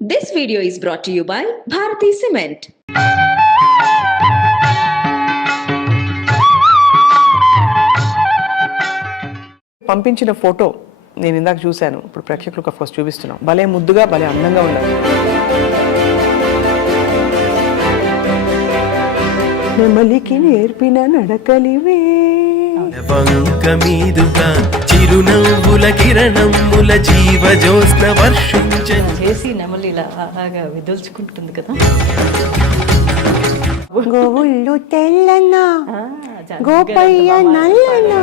This video is brought to you by Bharati Cement. పంపించిన photo నేను ఇందాక చూశాను. ఇప్పుడు ప్రేక్షకులకు ఆఫ్ కోర్స్ చూపిస్తున్నాం. భలే ముద్దుగా భలే అందంగా ఉన్నారు. నెమలికి నేర్పిన నడకలివే వంక మీదుగా చిరునవ్వుల కిరణముల జీవజోస్న వర్షించని చేసి నెమలి ఇలా అలాగా విదుల్చుకుంటుంది కదా. గోవుళ్ళు తెల్లనా గోపయ్య నల్లనా.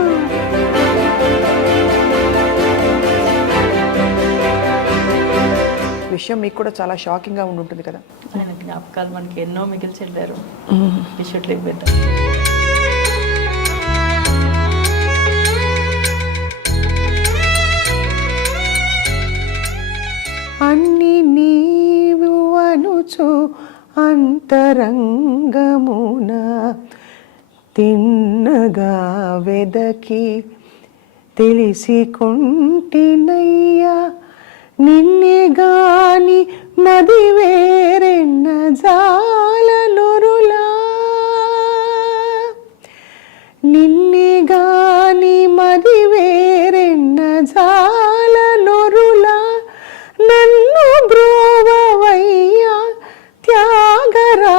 విషయం మీకు కూడా చాలా షాకింగ్ గా ఉంటుంది కదా. ఆయన జ్ఞాపకాలు మనకి ఎన్నో మిగిల్చి వెళ్ళారు. We should live with them. అన్ని నీవు అనుచు అంతరంగమున తిన్నగా వెదకి తెలిసి కొంటినయ్యా నిన్నే గాని మది వేరెన్న జాలనురులా నిన్నే గాని మది వేరెన్న జాలనురులా నన్ను బ్రోవవయ్యా త్యాగరాజనుత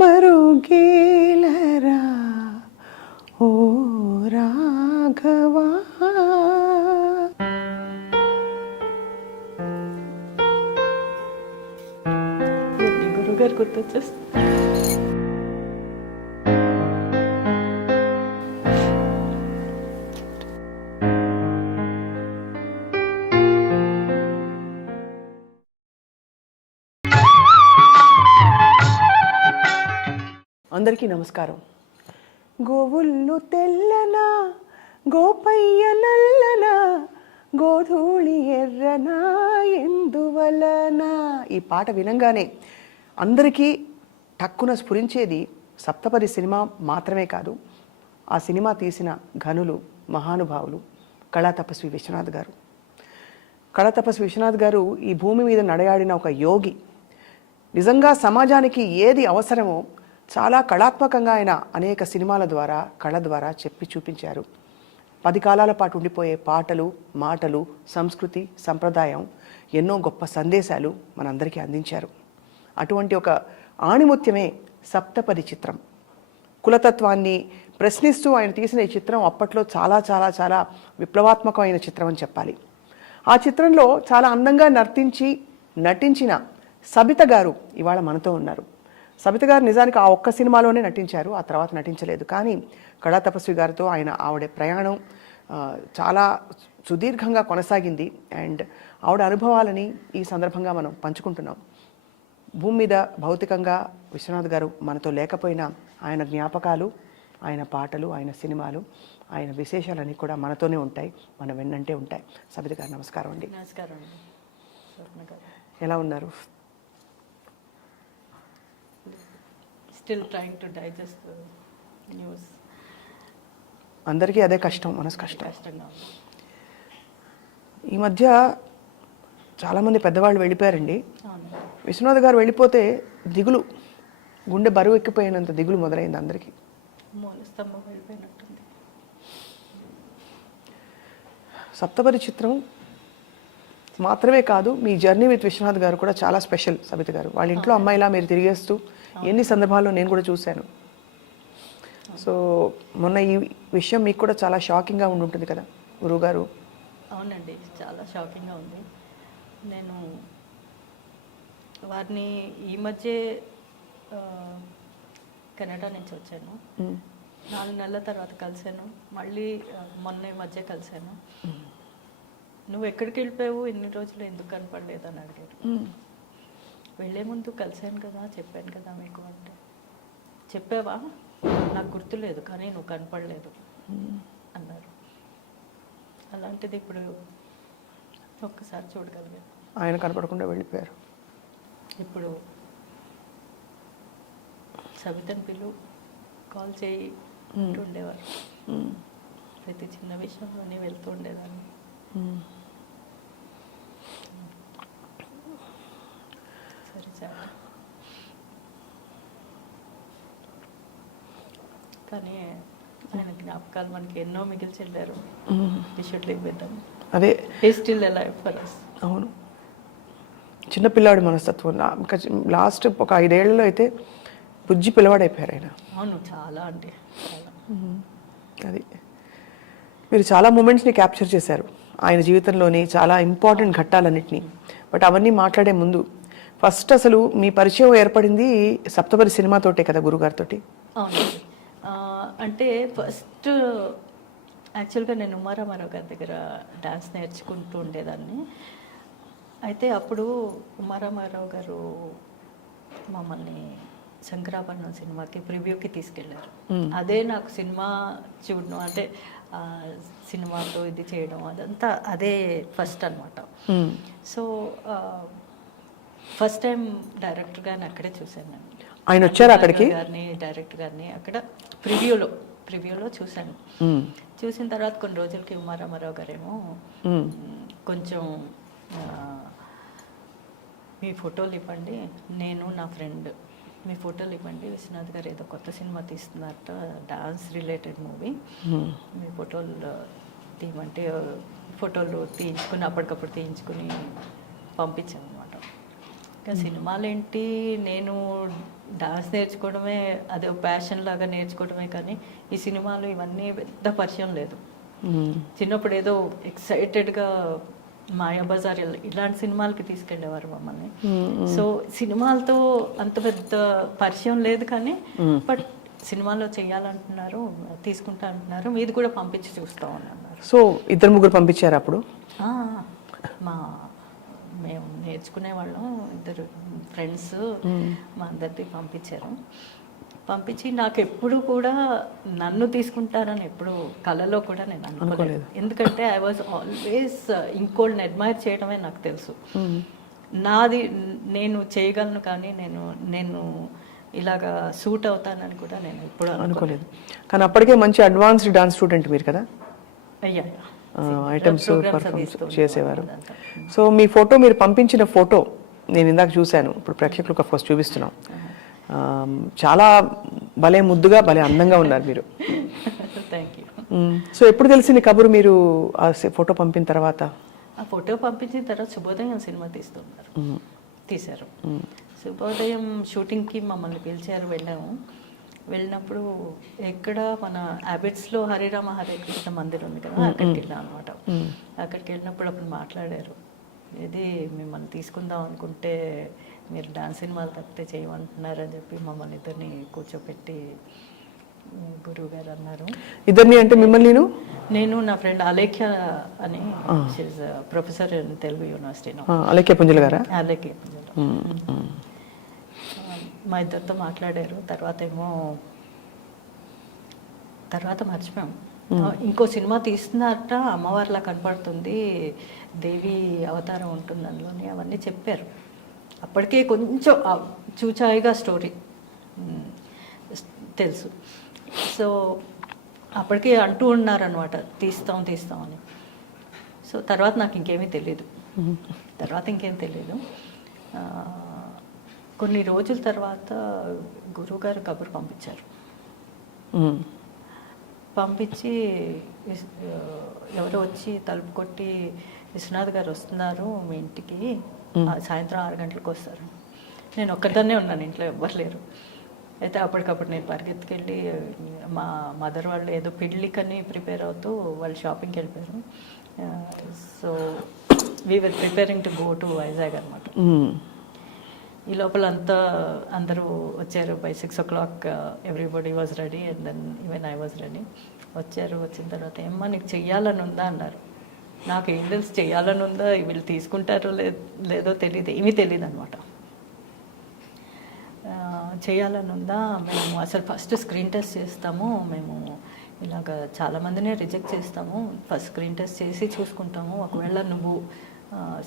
మరుగేలరా ఓ రాఘవా. గురుగారు గుర్తొచ్చేస్తుంది. అందరికీ నమస్కారం. గోవుళ్ళు తెల్లనా గోపయ్య నల్లనా గోధూళి ఎర్రనా ఎందువలనా. ఈ పాట వినంగానే అందరికీ టక్కున స్ఫురించేది సప్తపది సినిమా మాత్రమే కాదు, ఆ సినిమా తీసిన ఘనులు మహానుభావులు కళాతపస్వి విశ్వనాథ్ గారు. కళాతపస్వి విశ్వనాథ్ గారు ఈ భూమి మీద నడయాడిన ఒక యోగి. నిజంగా సమాజానికి ఏది అవసరమో చాలా కళాత్మకంగా ఆయన అనేక సినిమాల ద్వారా కళ ద్వారా చెప్పి చూపించారు. 10 కాలాల పాటు ఉండిపోయే పాటలు మాటలు సంస్కృతి సంప్రదాయం ఎన్నో గొప్ప సందేశాలు మనందరికీ అందించారు. అటువంటి ఒక ఆణిముత్యమే సప్తపది చిత్రం. కులతత్వాన్ని ప్రశ్నిస్తూ ఆయన తీసిన ఈ చిత్రం అప్పట్లో చాలా చాలా చాలా విప్లవాత్మకమైన చిత్రం అని చెప్పాలి. ఆ చిత్రంలో చాలా అందంగా నటించిన సబిత గారు ఇవాళ మనతో ఉన్నారు. సబిత గారు నిజానికి ఆ ఒక్క సినిమాలోనే నటించారు, ఆ తర్వాత నటించలేదు. కానీ కళాతపస్వి గారితో ఆవిడ ప్రయాణం చాలా సుదీర్ఘంగా కొనసాగింది. అండ్ ఆవిడ అనుభవాలని ఈ సందర్భంగా మనం పంచుకుంటున్నాం. భూమి మీద భౌతికంగా విశ్వనాథ్ గారు మనతో లేకపోయినా ఆయన జ్ఞాపకాలు, ఆయన పాటలు, ఆయన సినిమాలు, ఆయన విశేషాలన్నీ కూడా మనతోనే ఉంటాయి, మన వెన్నంటే ఉంటాయి. సబిత గారు నమస్కారం అండి. నమస్కారం అండి. ఎలా ఉన్నారు? Still trying to digest the news. అందరికీ అదే కష్టం, మనసు కష్టం. కష్టంగా ఉంది. ఈ మధ్య చాలామంది పెద్దవాళ్ళు వెళ్ళిపోయారండి. అవును. విశ్వనాథ్ గారు వెళ్ళిపోతే దిగులు, గుండె బరువు ఎక్కిపోయినంత దిగులు మొదలైంది అందరికీ. మూల స్తంభం వెళ్ళిపోయినట్టుంది. సప్తపది చిత్రం మాత్రమే కాదు, మీ జర్నీ విత్ విశ్వనాథ్ గారు కూడా చాలా స్పెషల్. సబిత గారు వాళ్ళ ఇంట్లో అమ్మాయిలా మీరు తిరిగేస్తూ ఎన్ని సందర్భాల్లో నేను కూడా చూశాను. సో మొన్న ఈ విషయం మీకు కూడా చాలా షాకింగ్గా ఉంటుంది కదా గురువుగారు. అవునండి, చాలా షాకింగ్గా ఉంది. నేను వారిని ఈ మధ్య కెనడా నుంచి వచ్చాను. 4 నెలల తర్వాత కలిశాను. మళ్ళీ మొన్న ఈ మధ్య కలిశాను. నువ్వు ఎక్కడికి వెళ్ళిపోయావు, ఎన్ని రోజులు ఎందుకు కనపడలేదు అని అడిగారు. వెళ్ళే ముందు కలిశాను కదా, చెప్పాను కదా మీకు అంటే, చెప్పావా నాకు గుర్తులేదు కానీ నువ్వు కనపడలేదు అన్నారు. అలాంటిది ఇప్పుడు ఒక్కసారి చూడగలిగాను. ఆయన కనపడకుండా వెళ్ళిపోయారు. ఇప్పుడు సబితని పిలు, కాల్ చేయి ఉండేవారు. ప్రతి చిన్న విషయంలోనే వెళ్తూ ఉండేదాన్ని. sad. కానీ ఆయన జ్ఞాపకాలు మనకి ఎన్నో మిగిల్చి వెళ్ళారు. We should live with them. అదే he still alive for us. అవును, చిన్నపిల్లాడి మనస్తత్వం. లాస్ట్ ఒక 5 ఏళ్లలో అయితే బుజ్జి పిల్లవాడైపోయారు ఆయన. అవును, చాలా అంటే చాలా. అది మీరు చాలా మూమెంట్స్ని క్యాప్చర్ చేశారు ఆయన జీవితంలోని, చాలా ఇంపార్టెంట్ ఘట్టాలన్నింటినీ. బట్ అవన్నీ మాట్లాడే ముందు ఫస్ట్ అసలు మీ పరిచయం ఏర్పడింది సప్తపది సినిమాతోటే కదా, గురుగారితోటి? అవును. అంటే ఫస్ట్ యాక్చువల్గా నేను ఉమారామారావు గారి దగ్గర డాన్స్ నేర్చుకుంటూ ఉండేదాన్ని. అయితే అప్పుడు ఉమారామారావు గారు మమ్మల్ని శంకరాభరణం సినిమాకి ప్రివ్యూకి తీసుకెళ్లారు. అదే నాకు సినిమా చూడడం, అంటే సినిమాతో ఇది చేయడం అదంతా అదే ఫస్ట్ అనమాట. సో ఫస్ట్ టైం డైరెక్టర్ గారిని అక్కడే చూశాను నేను. ఆయన వచ్చారు అక్కడికి? డైరెక్టర్ గారిని అక్కడ ప్రివ్యూలో చూశాను. చూసిన తర్వాత కొన్ని రోజులకి ఉమారామారావు గారేమో కొంచెం మీ ఫోటోలు ఇవ్వండి, నేను నా ఫ్రెండ్ మీ ఫోటోలు ఇవ్వండి, విశ్వనాథ్ గారు ఏదో కొత్త సినిమా తీస్తున్నారట, డాన్స్ రిలేటెడ్ మూవీ, మీ ఫోటోలు తీయమంటే ఫోటోలు తీయించుకుని అప్పటికప్పుడు తీయించుకుని పంపించాను అనమాట. ఇంకా సినిమాలు ఏంటి, నేను డాన్స్ నేర్చుకోవడమే అదే ప్యాషన్ లాగా నేర్చుకోవడమే, కానీ ఈ సినిమాలు ఇవన్నీ పెద్ద పరిచయం లేదు. చిన్నప్పుడు ఏదో ఎక్సైటెడ్గా మాయాబజార్ ఇలాంటి సినిమాలకి తీసుకెళ్ళేవారు మమ్మల్ని. సో సినిమాలతో అంత పెద్ద పరిచయం లేదు, కానీ బట్ సినిమాలో చెయ్యాలంటున్నారు, తీసుకుంటా అంటున్నారు, మీది కూడా పంపించి చూస్తాం అని అన్నారు. సో 2-3 పంపించారు అప్పుడు? మేము నేర్చుకునే వాళ్ళం, 2 ఫ్రెండ్స్ మా అందరికీ పంపించారు. పంపించి నాకు ఎప్పుడు కూడా నన్ను తీసుకుంటారని ఎప్పుడు కళలో కూడా నేను అనుకోలేదు. ఎందుకంటే ఐ వాజ్ ఆల్వేస్ ఇంకోళ్ళని అడ్మైర్ చేయడమే నాకు తెలుసు. నాది నేను చేయగలను, కానీ నేను ఇలాగా సూట్ అవుతానని కూడా నేను ఎప్పుడు అనుకోలేదు. కానీ అప్పటికే మంచి అడ్వాన్స్డ్ డాన్స్ స్టూడెంట్ మీరు కదా? అయ్యా, ఐటమ్స్ పర్ఫార్మెన్స్ చేసేవారు. సో మీ ఫోటో, మీరు పంపించిన ఫోటో నేను ఇందాక చూశాను, ఇప్పుడు ప్రేక్షకులకు ఆఫ్ కోర్స్ చూపిస్తున్నాం. చాలా భలే ముద్దుగా, భలే అందంగా ఉన్నారు మీరు. Thank you. సో ఎప్పుడు తెలిసింది కబురు మీరు ఆ ఫోటో పంపిన తర్వాత? ఆ ఫోటో పంపించిన తర్వాత శుభోదయం సినిమా తీశారు. శుభోదయం షూటింగ్కి మమ్మల్ని పిలిచారు, వెళ్ళినప్పుడు ఎక్కడ మన హ్యాబిట్స్లో హరిరామ హరే కృష్ణ మందిర్ ఉంది కదా, అక్కడికి వెళ్ళాం అనమాట. అక్కడికి వెళ్ళినప్పుడు అప్పుడు మాట్లాడారు, ఇది మిమ్మల్ని తీసుకుందాం అనుకుంటే మీరు డాన్స్ సినిమాలు తప్పితే చేయమంటున్నారని చెప్పి మమ్మల్ని ఇద్దరిని కూర్చోపెట్టి గురువు గారు అన్నారు. ఇద్దరిని అంటే మిమ్మల్ని? నేను నా ఫ్రెండ్ అలేఖ్య అని, professor in Telugu university. Alekhya Punjala గారా? అలేఖ్య పుంజల. మా ఇద్దరితో మాట్లాడారు. తర్వాత మర్చిపోయాం. ఇంకో సినిమా తీస్తున్నారట, అమ్మవారిలా కనపడుతుంది, దేవి అవతారం ఉంటుంది అందులోని, అవన్నీ చెప్పారు. అప్పటికే కొంచెం చూచాయిగా స్టోరీ తెలుసు. సో అప్పటికే అంటూ ఉన్నారనమాట, తీస్తాం అని. సో తర్వాత నాకు ఇంకేమీ తెలీదు. కొన్ని రోజుల తర్వాత గురువుగారు కబురు పంపించారు. పంపించి ఎవరో వచ్చి తలుపు కొట్టి, విశ్వనాథ్ గారు వస్తున్నారు మీ ఇంటికి, సాయంత్రం 6 గంటలకు వస్తారు. నేను ఒక్కదాన్నే ఉన్నాను, ఇంట్లో ఎవ్వరు లేరు. అయితే అప్పటికప్పుడు నేను పరిగెత్తుకెళ్ళి, మా మదర్ వాళ్ళు ఏదో పెళ్ళికని ప్రిపేర్ అవుతూ వాళ్ళు షాపింగ్కి వెళ్ళిపోయారు. So we were preparing to go to Vizag అనమాట. ఈ లోపల అందరూ వచ్చారు. By 6 o'clock everybody was ready, and then even I was ready. వచ్చిన తర్వాత ఏమ్మా నీకు చెయ్యాలని ఉందా అన్నారు. నాకు ఏం తెలుసు చెయ్యాలని ఉందా, వీళ్ళు తీసుకుంటారో లేదో తెలియదు, ఏమీ తెలియదు అనమాట. చేయాలని ఉందా, మేము అసలు ఫస్ట్ స్క్రీన్ టెస్ట్ చేస్తాము, మేము ఇలాగ చాలామందినే రిజెక్ట్ చేస్తాము, ఫస్ట్ స్క్రీన్ టెస్ట్ చేసి చూసుకుంటాము, ఒకవేళ నువ్వు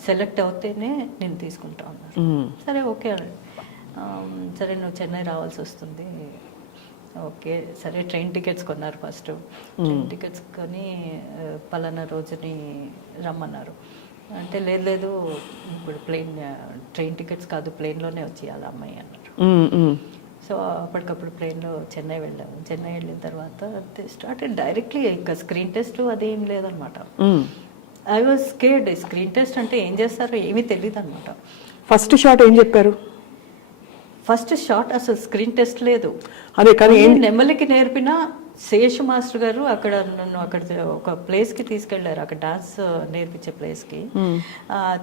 సెలెక్ట్ అవుతేనే నేను తీసుకుంటా అన్నారు. సరే ఓకే, సరే నువ్వు చెన్నై రావాల్సి వస్తుంది, ఓకే సరే. ట్రైన్ టికెట్స్ కొన్నారు. ఫస్ట్ ట్రైన్ టికెట్స్ కొని పలానా రోజుని రమ్మన్నారు. అంటే లేదు ఇప్పుడు ట్రైన్ టికెట్స్ కాదు, ప్లేన్లోనే వచ్చేయాలి అమ్మాయి అన్నారు. సో అప్పటికప్పుడు ప్లేన్లో చెన్నై వెళ్ళాము. చెన్నై వెళ్ళిన తర్వాత స్టార్టెడ్ డైరెక్ట్లీ ఇంకా స్క్రీన్ టెస్ట్ అదేం లేదనమాట. I was scared. Screen test అంటే ఏం చేస్తారో ఏమీ తెలియదు అనమాట. ఫస్ట్ షాట్ ఏం చెప్పారు? ఫస్ట్ షాట్ అసలు స్క్రీన్ టెస్ట్ లేదు. అదే కానీ నెమ్మలికి నేర్పిన శేషు మాస్టర్ గారు అక్కడ నన్ను అక్కడ ఒక ప్లేస్కి తీసుకెళ్లారు, అక్కడ డాన్స్ నేర్పించే ప్లేస్కి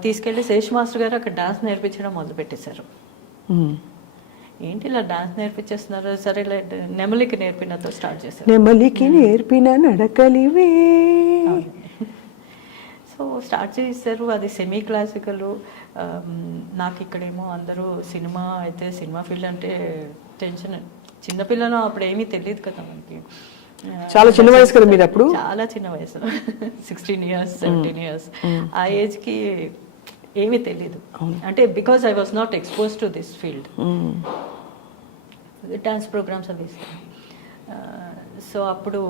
తీసుకెళ్లి శేషు మాస్టర్ గారు అక్కడ డాన్స్ నేర్పించడం మొదలు పెట్టేశారు. ఏంటి ఇలా డాన్స్ నేర్పించేస్తున్నారు, సరే నెమలికి నేర్పినతో స్టార్ట్ చేశారు. నెమలికి నేర్పిన నడకలివే. సో స్టార్ట్ చేశారు. అది సెమీ క్లాసికల్. నాకు ఇక్కడేమో అందరూ సినిమా అయితే సినిమా ఫీల్డ్ అంటే టెన్షన్. చిన్నపిల్లను అప్పుడు ఏమీ తెలియదు కదా మనకి. చాలా చిన్న వయసు కదా మీరు అప్పుడు? చాలా చిన్న వయసు, 16 years 17 years. ఆ ఏజ్కి ఏమీ తెలీదు. అంటే because I was not expose to this field. Dance programmes అవి ఇస్తాను. సో అప్పుడు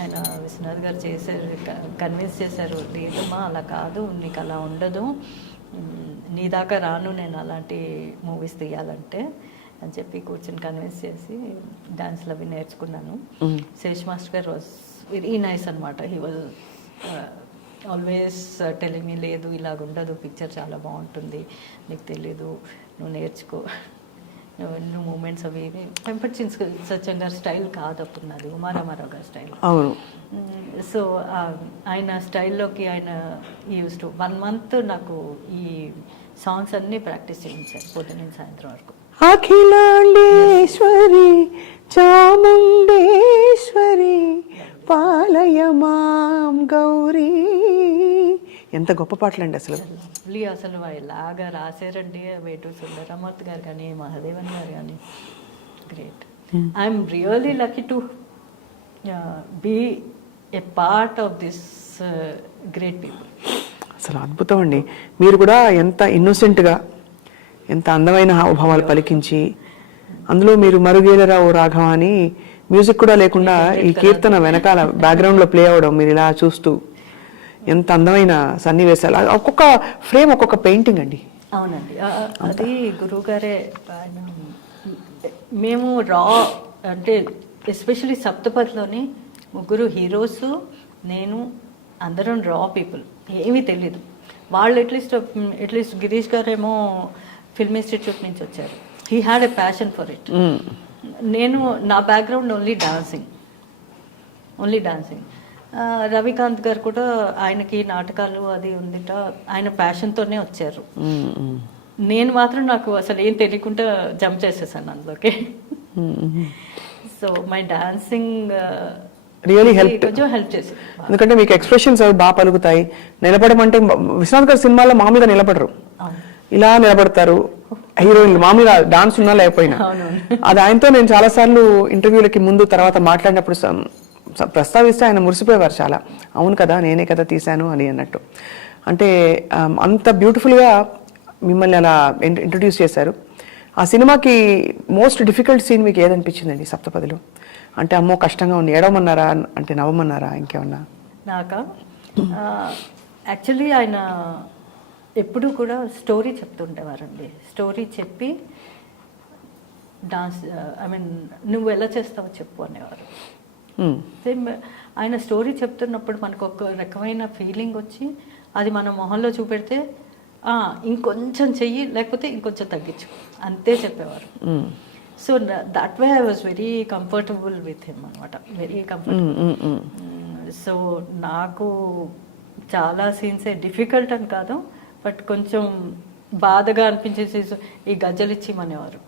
ఆయన విశ్వనాథ్ గారు చేశారు, కన్విన్స్ చేశారు, లేదమ్మా అలా కాదు, నీకు అలా ఉండదు, నీ దాకా రాను నేను అలాంటి మూవీస్ తీయాలంటే అని చెప్పి కూర్చొని కన్విన్స్ చేసి డాన్స్లు అవి నేర్చుకున్నాను. శేష్ మాస్టర్ గారు వాజ్ వెరీ నైస్ అనమాట. He was always telling me, లేదు ఇలాగ ఉండదు, పిక్చర్ చాలా బాగుంటుంది, నీకు తెలీదు, నువ్వు నేర్చుకో, నువ్వు మూమెంట్స్ అవి వెంపటి సత్యం గారి స్టైల్ కాదు అప్పుడు నాది, ఉమారామారావు గారి స్టైల్. అవును. సో ఆయన స్టైల్లోకి ఆయన యూస్ టు 1 month నాకు ఈ సాంగ్స్ అన్నీ ప్రాక్టీస్ చేయించారు పొద్దున్న సాయంత్రం వరకు. అఖిలాండేశ్వరి చాముండేశ్వరి పాలయమాం గౌరీ. ఎంత గొప్ప పాటలండి అసలు. అసలు ఇలాగా రాశారండి వేటూరి సుందరరామూర్తి గారు కానీ మహాదేవన్ గారు కానీ. Great. I'm really lucky to be a part of this great people. అసలు అద్భుతం అండి. మీరు కూడా ఎంత ఇన్నోసెంట్గా, ఎంత అందమైన హావభావాలు పలికించి, అందులో మీరు మరుగేలరా ఓ రాఘవ అని మ్యూజిక్ కూడా లేకుండా ఈ కీర్తన వెనకాల బ్యాక్గ్రౌండ్లో ప్లే అవ్వడం, మీరు ఇలా చూస్తూ ఎంత అందమైన సన్నివేశాలు. ఒక్కొక్క ఫ్రేమ్ ఒక్కొక్క పెయింటింగ్ అండి. అవునండి. అది గురువు గారే. మేము రా అంటే ఎస్పెషలీ సప్తపదిలోని 3 హీరోస్, నేను, అందరం రా పీపుల్, ఏమీ తెలియదు. వాళ్ళు అట్లీస్ట్ గిరీష్ గారేమో ఫిల్మ్ ఇన్స్టిట్యూట్ నుంచి వచ్చారు. He had a passion for it. నేను నా బ్యాక్గ్రౌండ్ ఓన్లీ డాన్సింగ్. రవికాంత్ గారు కూడా ఆయనకి నాటకాలు అది ఉందిట, ఆయన ప్యాషన్తోనే వచ్చారు. నేను మాత్రం నాకు అసలు ఏం తెలియకుండా జంప్ చేసేసాను అందులోకి. So my dancing really help చేసి, ఎందుకంటే మీకు ఎక్స్ప్రెషన్స్ అవి బాగా పలుకుతాయి. నిలబడమంటే విశ్వనాథ్ గారి సినిమాలో మామూలుగా నిలబడరు, ఇలా నిలబడతారు హీరోయిన్లు, మామూలుగా డాన్స్ ఉన్నా లేకపోయినా. అది ఆయనతో నేను చాలాసార్లు ఇంటర్వ్యూలకి ముందు తర్వాత మాట్లాడినప్పుడు ప్రస్తావిస్తే ఆయన మురిసిపోయేవారు చాలా. అవును కదా, నేనే కదా తీశాను అని అన్నట్టు. అంటే అంత బ్యూటిఫుల్గా మిమ్మల్ని అలా ఇంట్రడ్యూస్ చేశారు. ఆ సినిమాకి మోస్ట్ డిఫికల్ట్ సీన్ మీకు ఏదనిపించిందండి సప్తపదిలో? అంటే అమ్మో కష్టంగా ఉంది, ఏడవమన్నారా అంటే నవ్వమన్నారా ఇంకేమన్నా? నాకా యాక్చువల్లీ ఆయన ఎప్పుడు కూడా స్టోరీ చెప్తుండేవారండి. స్టోరీ చెప్పి డాన్స్ నువ్వు ఎలా చేస్తావో చెప్పు అనేవారు. సేమ్ ఆయన స్టోరీ చెప్తున్నప్పుడు మనకు ఒక రకమైన ఫీలింగ్ వచ్చి అది మన మొహంలో చూపెడితే ఇంకొంచెం చెయ్యి, లేకపోతే ఇంకొంచెం తగ్గించు, అంతే చెప్పేవారు. So that way I was very comfortable with him అనమాట, వెరీ కంఫర్టబుల్. సో నాకు చాలా సీన్సే డిఫికల్ట్ అని కాదు, బట్ కొంచెం బాధగా అనిపించేసి ఈ గజ్జలు ఇచ్చిమనేవారు.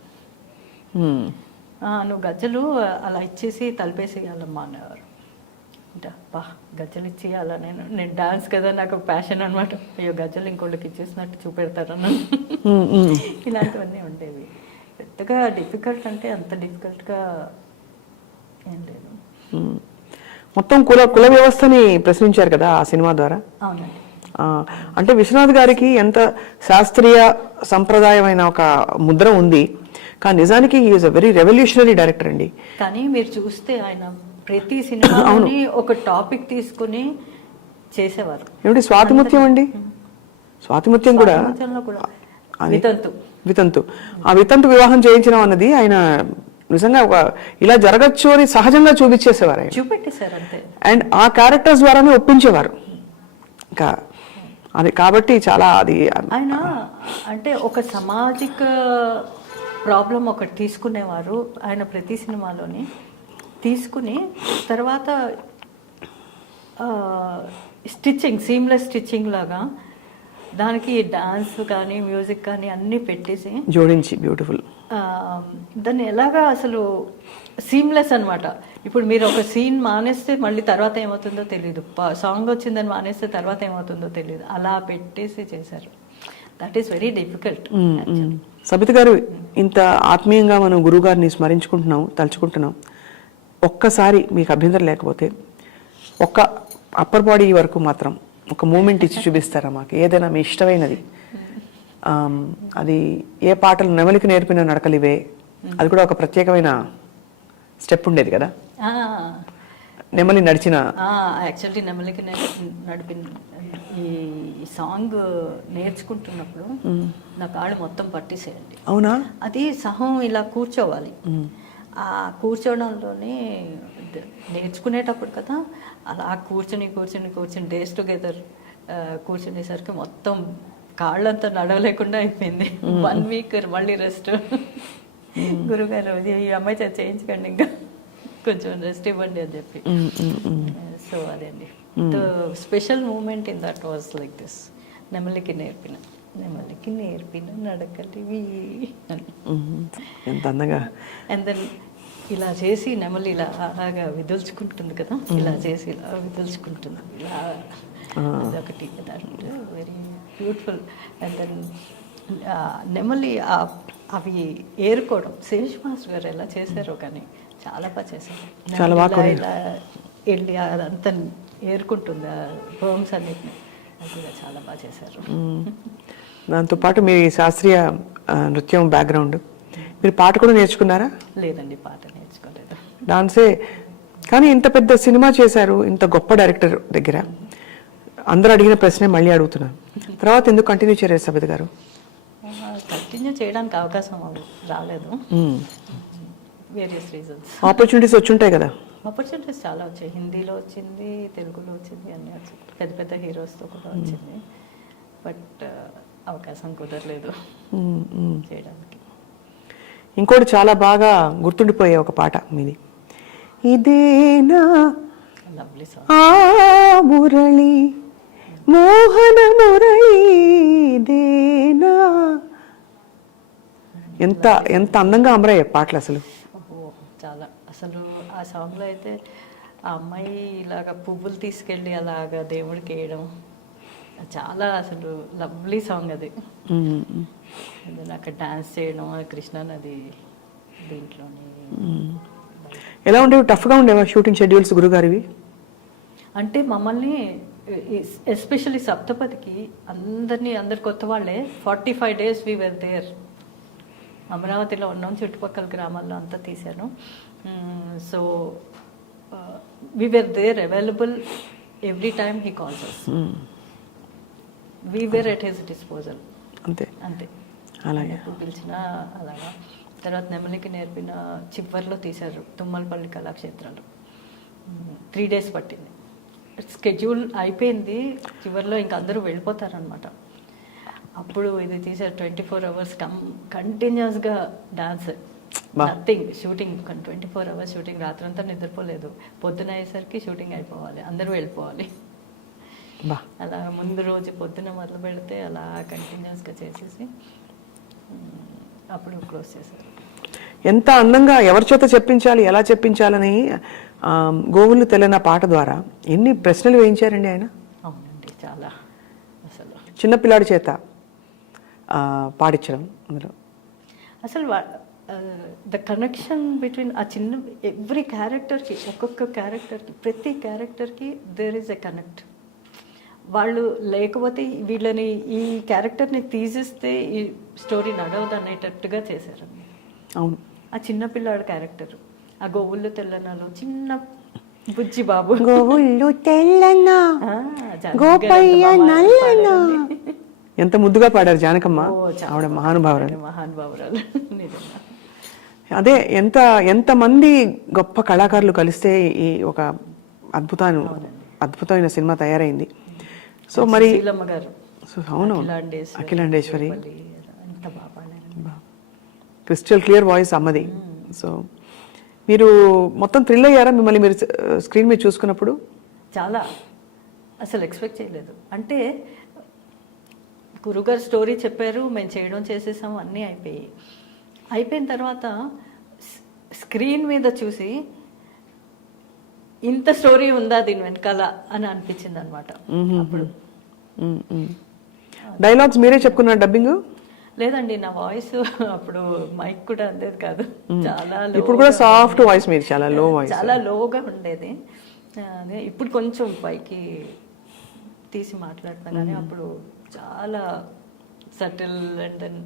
నువ్వు గజ్జలు అలా ఇచ్చేసి తలిపేసేయాలమ్మా అనేవారు. అంటే బా గజ్జలు ఇచ్చేయాలా, నేను డాన్స్ కదా నాకు ప్యాషన్ అనమాట. అయ్యో గజ్జలు ఇంకోళ్ళకి ఇచ్చేసినట్టు చూపెడతారన్న ఇలాంటివన్నీ ఉండేవి. పెద్దగా డిఫికల్ట్ అంటే అంత డిఫికల్ట్గా ఏం లేదు. మొత్తం కుల వ్యవస్థని ప్రశ్నించారు కదా ఆ సినిమా ద్వారా. అవునండి. అంటే విశ్వనాథ్ గారికి ఎంత శాస్త్రీయ సంప్రదాయమైన ఒక ముద్ర ఉంది, కానీ నిజానికి is a very revolutionary director అండి. కానీ మీరు చూస్తే ఆయన ప్రతి సినిమాలోని ఒక టాపిక్ తీసుకుని చేసేవారు. ఏమిటి స్వాతిముత్యం అండి? స్వాతిముత్యం కూడా స్వాతిముత్యంలో కూడా అది వితంతు. వితంతు. ఆ వితంతు వివాహం చేయించడం అన్నది ఆయన నిజంగా ఒక ఇలా జరగచ్చు అని సహజంగా చూపించేసేవారు ఆయన. చూపెట్టేశారు అంతే. అండ్ ఆ క్యారెక్టర్స్ ద్వారానే ఒప్పించేవారు. ఇంకా అది కాబట్టి చాలా అది ఆయన అంటే ఒక సామాజిక ప్రాబ్లం ఒకటి తీసుకునేవారు ఆయన ప్రతి సినిమాలోని. తీసుకుని తర్వాత స్టిచ్చింగ్, సీమ్లెస్ స్టిచ్చింగ్ లాగా దానికి డాన్స్ కానీ మ్యూజిక్ కానీ అన్నీ పెట్టేసి జోడించి బ్యూటిఫుల్ దాన్ని ఎలాగా అసలు సీమ్లెస్ అనమాట. ఇప్పుడు మీరు ఒక సీన్ మానేస్తే మళ్ళీ తర్వాత ఏమవుతుందో తెలియదు, సాంగ్ వచ్చిందని మానేస్తే తర్వాత ఏమవుతుందో తెలియదు, అలా పెట్టేసి చేశారు. That is very difficult. Sabitha గారు, ఇంత ఆత్మీయంగా మనం గురువు గారిని స్మరించుకుంటున్నాం, తలుచుకుంటున్నాం. ఒక్కసారి మీకు అభ్యంతరం లేకపోతే ఒక్క అప్పర్ బాడీ వరకు మాత్రం ఒక మూమెంట్ ఇచ్చి చూపిస్తారా మాకు? ఏదైనా మీ ఇష్టమైనది. అది ఏ పాటలు? నెమలికి నేర్పిన నడకలివే, అది కూడా ఒక ప్రత్యేకమైన స్టెప్ ఉండేది కదా, నెమలి నడిచిన. యాక్చువల్లీ నెమలికి నడిపిన ఈ సాంగ్ నేర్చుకుంటున్నప్పుడు నా కాళ్ళు మొత్తం పట్టేసేయండి. అవునా? అది సహం ఇలా కూర్చోవాలి. ఆ కూర్చోవడంలోనే నేర్చుకునేటప్పుడు కదా, అలా కూర్చుని కూర్చుని కూర్చుని డేస్ టుగెదర్ కూర్చునేసరికి మొత్తం కాళ్ళంతా నడవలేకుండా అయిపోయింది. 1 వీక్ మళ్ళీ రెస్ట్. గురుగారు ఈ అమ్మాయి చేయించకండి, ఇంకా కొంచెం రెస్ట్ ఇవ్వండి అని చెప్పి. సో అదండి the special moment in that was like this. నెమలికి నేర్పిన నడకలివి అని. ఎంత అందంగా. అండ్ దెన్ ఇలా చేసి నెమలి ఇలా అలాగా విదుల్చుకుంటుంది కదా, ఇలా చేసి ఇలా విదుల్చుకుంటుంది, ఇలా అదొకటి. Very beautiful. అండ్ దెన్ నెమలి అవి ఏరుకోవడం శేష్ మాస్టర్ గారు ఎలా చేశారో కానీ చాలా బాగా చేశారు. చాలా బాగా ఇలా వెళ్ళి అదంతా ఏరుకుంటుంది ఆ బర్మ్స్ అన్నిటిని, అది కూడా చాలా బాగా చేశారు. దాంతోపాటు మీ శాస్త్రీయ నృత్యం బ్యాక్గ్రౌండ్, మీరు పాట కూడా నేర్చుకున్నారా? లేదండి, పాట నేర్చుకోలేదు. డాన్సే. కానీ ఇంత పెద్ద సినిమా చేశారు, ఇంత గొప్ప డైరెక్టర్ దగ్గర. అందరూ అడిగిన ప్రశ్నే మళ్ళీ అడుగుతున్నాను, తర్వాత ఎందుకు కంటిన్యూ చేయలేదు సబిత గారు? కంటిన్యూ చేయడానికి అవకాశం రాలేదు, వేరియస్ రీజన్స్. ఆపర్చునిటీస్ వచ్చి ఉంటాయి కదా? ఆపర్చునిటీస్ చాలా వచ్చాయి. హిందీలో వచ్చింది, తెలుగులో వచ్చింది, అన్నీ వచ్చింది, పెద్ద పెద్ద హీరోస్తో కూడా వచ్చింది. బట్ అవకాశం కుదరలేదు చేయడానికి. ఇంకోటి చాలా బాగా గుర్తుండిపోయే ఒక పాట మీది, ఇదేనా లవ్లీ సాంగ్. ఆ మురళి మోహన మురళి ఇదేనా. ఎంత ఎంత అందంగా అమరాయి పాటలు అసలు. చాలా అసలు ఆ సాంగ్లో అయితే ఆ అమ్మాయి ఇలాగ పువ్వులు తీసుకెళ్ళి అలాగా దేవుడికి వేయడం చాలా అసలు లవ్లీ సాంగ్ అది. అక్కడ డాన్స్ చేయడం, కృష్ణ నది దీంట్లోని. ఎలా ఉండేవి? టఫ్గా ఉండేవా షూటింగ్ షెడ్యూల్స్ గురుగారివి? అంటే మమ్మల్ని ఎస్పెషల్లీ సప్తపదికి అందరు కొత్త వాళ్ళే. 45 days వీ వెర్ దేర్. అమరావతిలో ఉన్నాం, చుట్టుపక్కల గ్రామాల్లో అంతా తీశాను. So we were there available every time he calls us. We were at his disposal. అంతే అంతే, అలాగే పిలిచిన అలాగా. తర్వాత నెమలికి నేర్పిన చివరిలో తీశారు తుమ్మలపల్లి కళాక్షేత్రాలు. 3 days పట్టింది. స్కెడ్యూల్ అయిపోయింది, చివరిలో ఇంకా అందరూ వెళ్ళిపోతారనమాట. అప్పుడు ఇది తీశారు 24 hours కంటిన్యూస్గా dance, nothing. Shooting 24 hours shooting, రాత్రంతా నిద్రపోలేదు. పొద్దున అయ్యేసరికి షూటింగ్ అయిపోవాలి, అందరూ వెళ్ళిపోవాలి. అలా ముందు రోజు పొద్దున మొదలు పెడితే అలా కంటిన్యూస్గా చేసేసి అప్పుడు క్లోజ్ చేశారు. ఎంత అందంగా ఎవరి చేత చెప్పించాలి, ఎలా చెప్పించాలని గోవులు తెల్లన పాట ద్వారా ఎన్ని ప్రశ్నలు వేయించారండి ఆయన. అవునండి, చాలా. అసలు చిన్నపిల్లాడి చేత పాడించడం అందులో అసలు ద కనెక్షన్ బిట్వీన్ ఆ చిన్న ఎవ్రీ క్యారెక్టర్కి, ఒక్కొక్క క్యారెక్టర్కి, ప్రతి క్యారెక్టర్కి దేర్ ఈజ్ ఎ కనెక్ట్. వాళ్ళు లేకపోతే వీళ్ళని, ఈ క్యారెక్టర్ని తీసిస్తే ఈ స్టోరీ నడవదు అనేటట్టుగా చేశారు. అవును. ఆ చిన్నపిల్లాడు క్యారెక్టర్, ఆ గోవుల్లో తెల్లనలో చిన్న బుజ్జి బాబు. గోవుళ్ళు తెల్లనా ఆ, జానకి గోపయ్య గారు ఎంత బాగా నల్లనా. పాడారండి. ఎంత ముద్దుగా పాడారు జానకమ్మ. ఓ, చాలా ఆవిడ మహానుభావురాలు. మహానుభావురాలు నిజంగా. అదే ఎంతమంది గొప్ప కళాకారులు కలిస్తే ఈ ఒక అద్భుతమైన సినిమా తయారైంది. సో మరి శీలమ్మ గారు, అవునవును, అఖిలాండేశ్వరి ఎంత బాగా పాడారు. క్రిస్టల్ క్లియర్ వాయిస్ అమ్మది. సో మీరు మొత్తం థ్రిల్ అయ్యారా మిమ్మల్ని మీరు స్క్రీన్ మీద చూసుకున్నప్పుడు? చాలా, అసలు ఎక్స్పెక్ట్ చేయలేదు. అంటే గురుగారు స్టోరీ చెప్పారు, మేము చేయడం చేసేసాం, అన్నీ అయిపోయిన తర్వాత స్క్రీన్ మీద చూసి ఇంత స్టోరీ ఉందా దీని వెనకాల అని అనిపించింది అనమాట. అప్పుడు డైలాగ్స్ మీరే చెప్పుకున్నారు డబ్బింగ్? లేదండి, నా వాయిస్ అప్పుడు మైక్ కూడా అందేది కాదు, చాలా low ఇప్పుడు కూడా గా సాఫ్ట్ వాయిస్ మీరు, చాలా లో వాయిస్. చాలా లోగా ఉండేది. అదే ఇప్పుడు కొంచెం పైకి తీసి మాట్లాడతాను, కానీ అప్పుడు చాలా సటిల్ అండ్ దెన్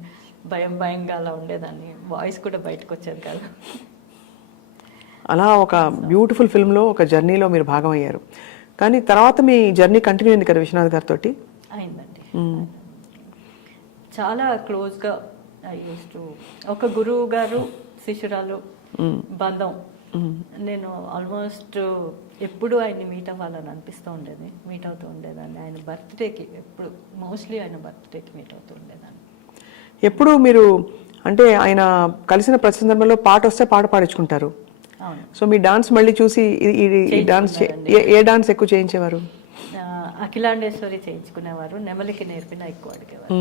భయంగా అలా ఉండేదాన్ని. వాయిస్ కూడా బయటకు వచ్చేది కాదు. అలా ఒక బ్యూటిఫుల్ ఫిల్మ్లో, ఒక జర్నీలో మీరు భాగం అయ్యారు. కానీ తర్వాత మీ జర్నీ కంటిన్యూ అయింది కదా విశ్వనాథ్ గారితో? అయిందండి. చాలా క్లోజ్గా ఒక గురువు గారు శిష్యురాలు బంధం. నేను ఆల్మోస్ట్ ఎప్పుడు ఆయన్ని మీట్ అవ్వాలని అనిపిస్తూ ఉండేది, మీట్ అవుతూ ఉండేదాన్ని. ఆయన బర్త్డేకి ఎప్పుడు, మోస్ట్లీ ఆయన బర్త్డేకి మీట్ అవుతూ ఉండేదాన్ని. ఎప్పుడు మీరు అంటే ఆయన కలిసిన ప్రతి సందర్భంలో పాట వస్తే పాట పాడించుకుంటారు. అవును. సో మీ డాన్స్ మళ్ళీ చూసి ఈ డాన్స్ ఏ డాన్స్ ఎక్కువ చేయించేవారు? అఖిలాండేశ్వరి చేయించుకునేవారు, నెమలికి నేర్పిన ఎక్కువ అడిగేవారు.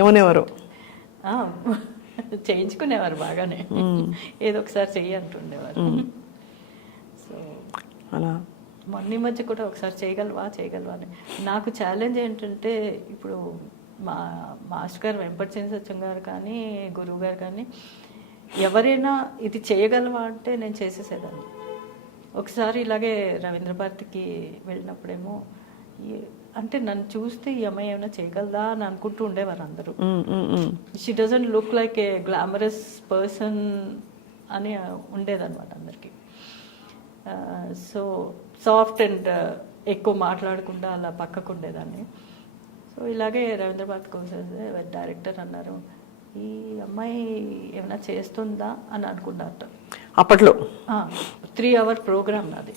ఏమనేవారు? చేయించుకునేవారు బాగానే, ఏదో ఒకసారి చెయ్యి అంటుండేవారు. సో అలా మొన్న మధ్య కూడా ఒకసారి చేయగలవా అని. నాకు ఛాలెంజ్ ఏంటంటే, ఇప్పుడు మా మాస్టర్ గారు వెంపటి సత్యం గారు కానీ గురువు గారు కానీ ఎవరైనా ఇది చేయగలవా అంటే నేను చేసేసేదాన్ని. ఒకసారి ఇలాగే రవీంద్ర భారతికి వెళ్ళినప్పుడేమో అంటే నన్ను చూస్తే ఈ అమ్మాయి ఏమైనా చేయగలదా అని అనుకుంటూ ఉండేవారు అందరూ. She doesn't look like A glamorous person అని ఉండేదన్నమాట అందరికీ. సో సాఫ్ట్ అండ్ ఎక్కువ మాట్లాడకుండా అలా పక్కకు ఉండేదాన్ని. సో ఇలాగే రవీంద్ర భారతికి వచ్చేసి డైరెక్టర్ అన్నారు, ఈ అమ్మాయి ఏమైనా చేస్తుందా అని అనుకున్నట్టు. అప్పట్లో 3 hour ప్రోగ్రామ్ నాది.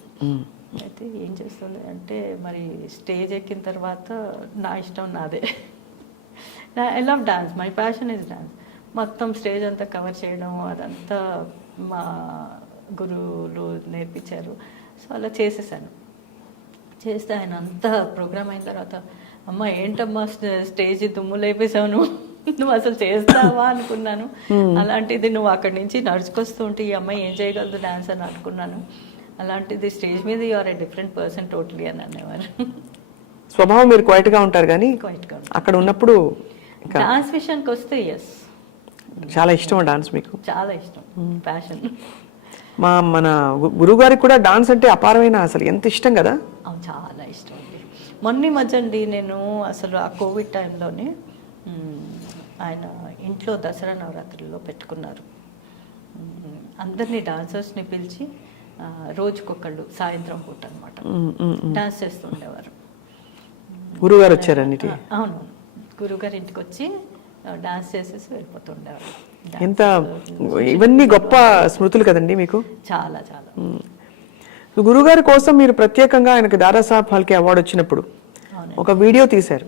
అయితే ఏం చేస్తుంది అంటే, మరి స్టేజ్ ఎక్కిన తర్వాత నా ఇష్టం నాదే. I love dance, my passion is dance. మొత్తం స్టేజ్ అంతా కవర్ చేయడం అదంతా మా గురువులు నేర్పించారు. సో అలా చేసేసాను. చేస్తే ఆయన అంతా ప్రోగ్రామ్ అయిన తర్వాత, అమ్మ ఏంటమ్మా స్టేజ్ దుమ్ము లేపేసావు, నువ్వు అసలు చేస్తావా అనుకున్నాను. అలాంటిది నువ్వు అక్కడి నుంచి నడుచుకొస్తూ ఉంటే ఈ అమ్మాయి ఏం చేయగలదు డాన్స్ అని అనుకున్నాను. అలాంటిది స్టేజ్ మీద you are a different person totally అని అనేవారు. స్వభావం మీరు క్వైట్ గా ఉంటారు, కానీ అక్కడ ఉన్నప్పుడు డాన్స్ విషయానికి వస్తే ఎస్, చాలా ఇష్టం డాన్స్ మీకు? చాలా ఇష్టం, ప్యాషన్. మన గురువు గారికి కూడా డాన్స్ అంటే అపారమైన, అసలు ఎంత ఇష్టం కదా? చాలా ఇష్టం అండి. మొన్న మధ్య అండి నేను అసలు ఆ కోవిడ్ టైంలోనే ఆయన ఇంట్లో దసరా నవరాత్రుల్లో పెట్టుకున్నారు. అందరినీ డాన్సర్స్ని పిలిచి రోజుకొకళ్ళు సాయంత్రం పూట అనమాట డాన్స్ చేస్తూ ఉండేవారు. గురువుగారు వచ్చారన్నిటి? అవును, గురువుగారు ఇంటికి వచ్చి డాన్స్ చేసేసి వెళ్ళిపోతుండేవారు. ఎంత ఇవన్నీ గొప్ప స్మృతులు కదండి మీకు? చాలా చాలా. గురువుగారి కోసం మీరు ప్రత్యేకంగా ఆయనకు దాదాసాహెబ్ ఫాల్కే అవార్డు వచ్చినప్పుడు ఒక వీడియో తీశారు.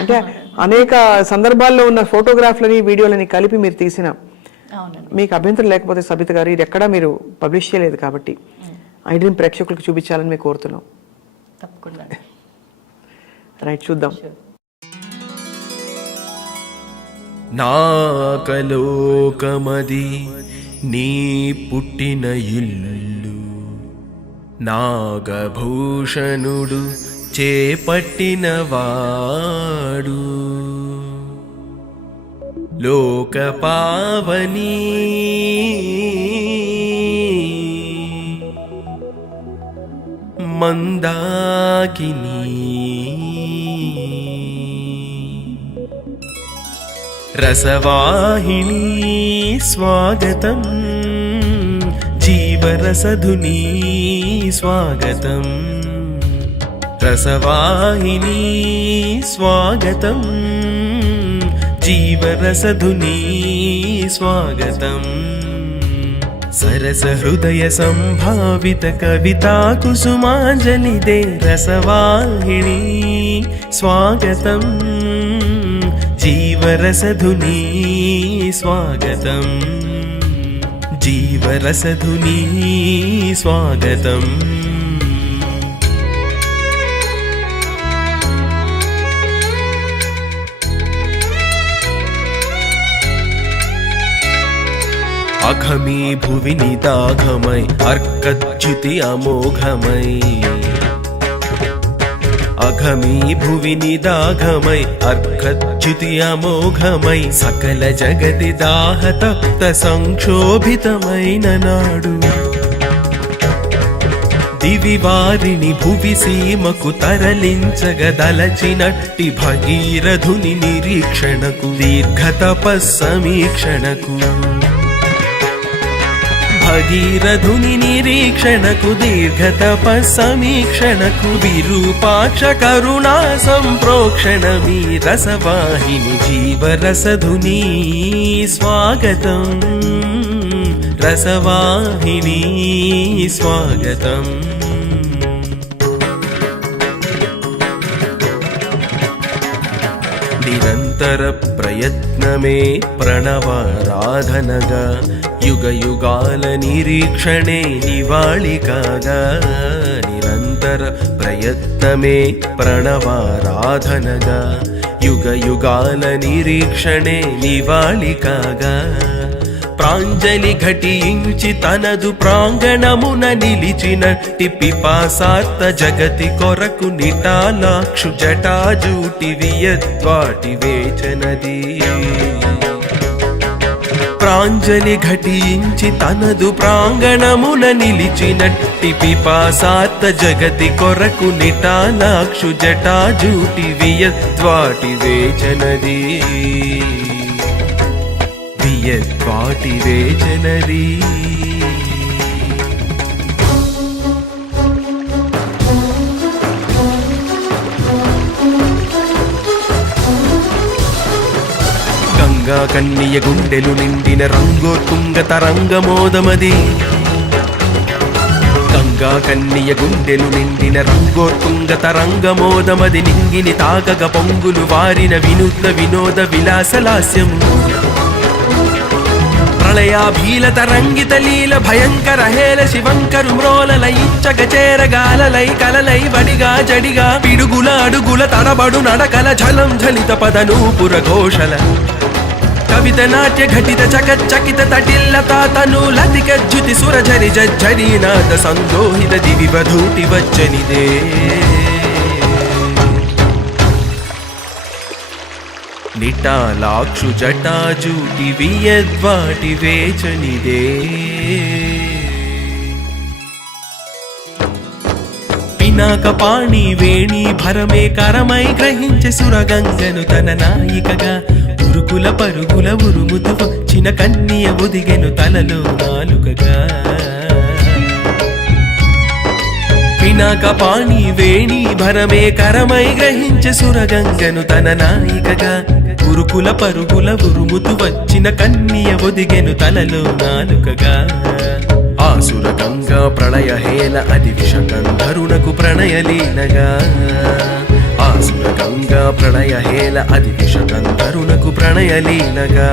అంటే అనేక సందర్భాల్లో ఉన్న ఫోటోగ్రాఫ్లని వీడియోలని కలిపి మీరు తీసిన, మీకు అభ్యంతరం లేకపోతే సబిత గారు, ఇది ఎక్కడా మీరు పబ్లిష్ చేయలేదు కాబట్టి ఐ డ్రీమ్ ప్రేక్షకులకు చూపించాలని మేము కోరుతున్నాం. తప్పకుండా. రైట్, చూద్దాం. నాకలోకమది నీ పుట్టిన ఇల్లు, నాగభూషణుడు చేపట్టినవాడు, లోకపావని మందాకిని, రసవాహిని స్వాగతం, జీవరసధుని స్వాగతం రసవాహిని స్వాగతం జీవరసధుని స్వాగతం సరస హృదయ సంభావిత కవితా కుసుమాంజలిదే రసవాహిని స్వాగతం జీవరసధుని స్వాగతం జీవరసధుని స్వాగతం అఘమీ భువి నిదాఘమై అర్కచ్యుతి అమోఘమై అఘమీ భువి నిదాఘమై అర్కచ్యుతి అమోఘమై సకల జగతి దాహతప్త సంక్షోభితమైన నాడు దివి వారిని భువి సీమకు తరలించగదలచినట్టి భగీరథుని నిరీక్షణకు దీర్ఘ తపస్సమీక్షణకు భగీరథుని నిరీక్షణకు దీర్ఘ తపస్సమీక్షణకు విరూపాక్ష కరుణా సంప్రోక్షణమీ రసవాహిని జీవరసధుని స్వాగతం రసవాహిని స్వాగతం నిరంతర ప్రయత్నమే ప్రణవారాధనగా యుగ యుగాల నిరీక్షణే నివాళికాగా నిరంతర ప్రయత్నమే ప్రణవారాధనగా యుగ యుగాల నిరీక్షణే నివాళికాగా ప్రాంజలి ఘటించి తనదు ప్రాంగణమున నిలిచినట్టి పిపాసార్త జగతి కొరకు నిటాలాక్షు జటాజూటి వియద్వాటి వేచనది ప్రాంజలి ఘటించి తనదు ప్రాంగణమున నిలిచినట్టి పిపాసార్త జగతి కొరకు నిటాలాక్షు జటాజూటి వియద్వాటి వేచనది వియద్వాటి వేచనది గంగా కన్నియ గుండెలు నిండిన రంగోత్తుంగ తరంగమోదమది గంగా కన్నియ గుండెలు నిండిన రంగోత్తుంగ తరంగమోదమది నింగిని తాగగ పొంగులు వారిన వినూత్న వినోద విలాసలాస్యము ప్రళయాభీల తరంగిత లీల భయంకర హేల శివంకరు మ్రోలలయించగ చేరగాలలై కలలై వడిగా జడిగా పిడుగుల అడుగుల తడబడు నడకల ఝలం ఝలిత పదనూపుర ఘోషల కవిత నాట్య ఘటిత చకచకిత తటిల్ల తాతను లతిక జ్యుతి సురఝరి జఝరీనాథ సందోహిత దివి వధూటి వచ్చనిదే నిటాలాక్షు జటాజూటి వియద్వాటి వేచనిదే పినాక పాణి వేణి భరమే కరమై గ్రహించే సురగంగను తన నాయికగా ఉరుకుల పరుగుల ఉరుముతు వచ్చిన కన్నియ ఒదిగెను తలలో నాలుకగా పినాక పాణి వేణి భరమే కరమై గ్రహించే సురగంగను తన నాయికగా ఉరుకుల పరుగుల ఉరుముతు వచ్చిన కన్నియ ఒదిగెను తలలో నాలుకగా ఆసుర గంగా ప్రళయ హేల అతి విషకంధరునకు ప్రణయలీనగా ఆసుర గంగా ప్రళయ హేల అతి విషకంధరునకు ప్రణయలీనగా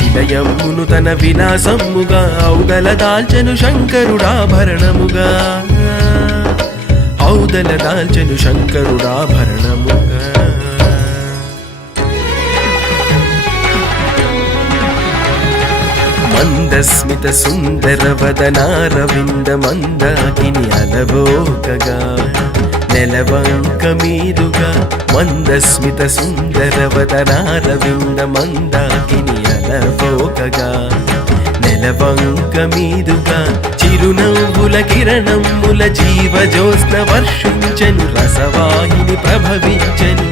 విలయమ్మును తన విలాసమ్ముగా ఔదల దాల్చెను శంకరుడాభరణముగా ఔదల దాల్చెను శంకరుడాభరణముగా మందస్మిత సుందర వదనారవింద మందాకిని అలవోకగా నెలవంక మీదుగా మందస్మిత సుందర వదనారవింద మందాకిని అలవోకగా నెలవంక మీదుగా చిరునవ్వుల కిరణముల జీవజోత్స్న వర్షించెను రసవాహిని ప్రభవించెను